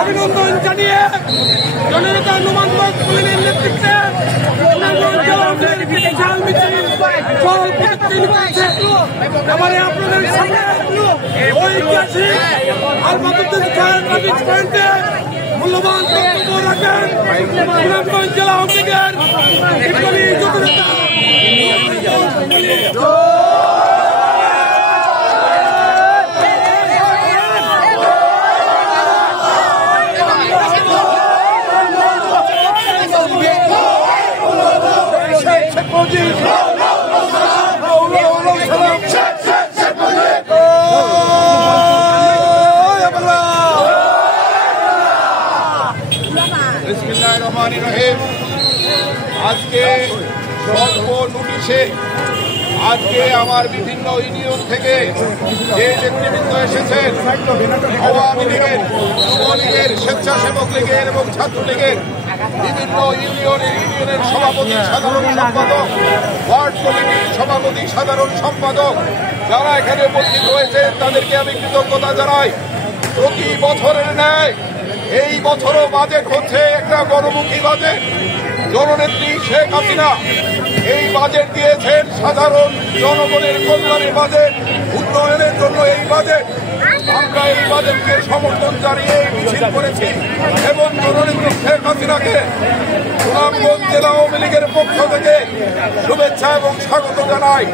অভিনন্দন জানিয়ে জননেতা নোমান মকবুলের নেতৃত্বে এবারে আপনাদের সামনে ঐতিহাসিক আলমাদুদ্দিন খান রাবিজ পয়েন্টে মূল্যবান বক্তব্য রাখেন সুনামগঞ্জ জেলা আওয়ামী লীগের বিপ্লবী যুবনেতা আজকে স্বল্প নোটিশে আজকে আমার বিভিন্ন ইউনিয়ন থেকে যে নেতৃবৃন্দ এসেছেন আওয়ামী লীগের, যুব লীগের, স্বেচ্ছাসেবক লীগের এবং ছাত্রলীগের বিভিন্ন ইউনিয়নের সভাপতি, সাধারণ সম্পাদক, ওয়ার্ড কমিটির সভাপতি, সাধারণ সম্পাদক যারা এখানে উপস্থিত হয়েছে তাদেরকে আমি কৃতজ্ঞতা জানাই। প্রতি বছরের ন্যায় এই বছরও বাজেট হচ্ছে একটা গণমুখী বাজেট। জননেত্রী শেখ হাসিনা এই বাজেট দিয়েছেন সাধারণ জনগণের কল্যাণের বাজেট, উন্নয়নের জন্য এই বাজেট। আমরা এই বাজেটকে সমর্থন জানিয়ে মিছিল করেছি এবং জননেত্রী শেখ হাসিনাকে সুনামগঞ্জ জেলা আওয়ামী লীগের পক্ষ থেকে শুভেচ্ছা এবং স্বাগত জানাই।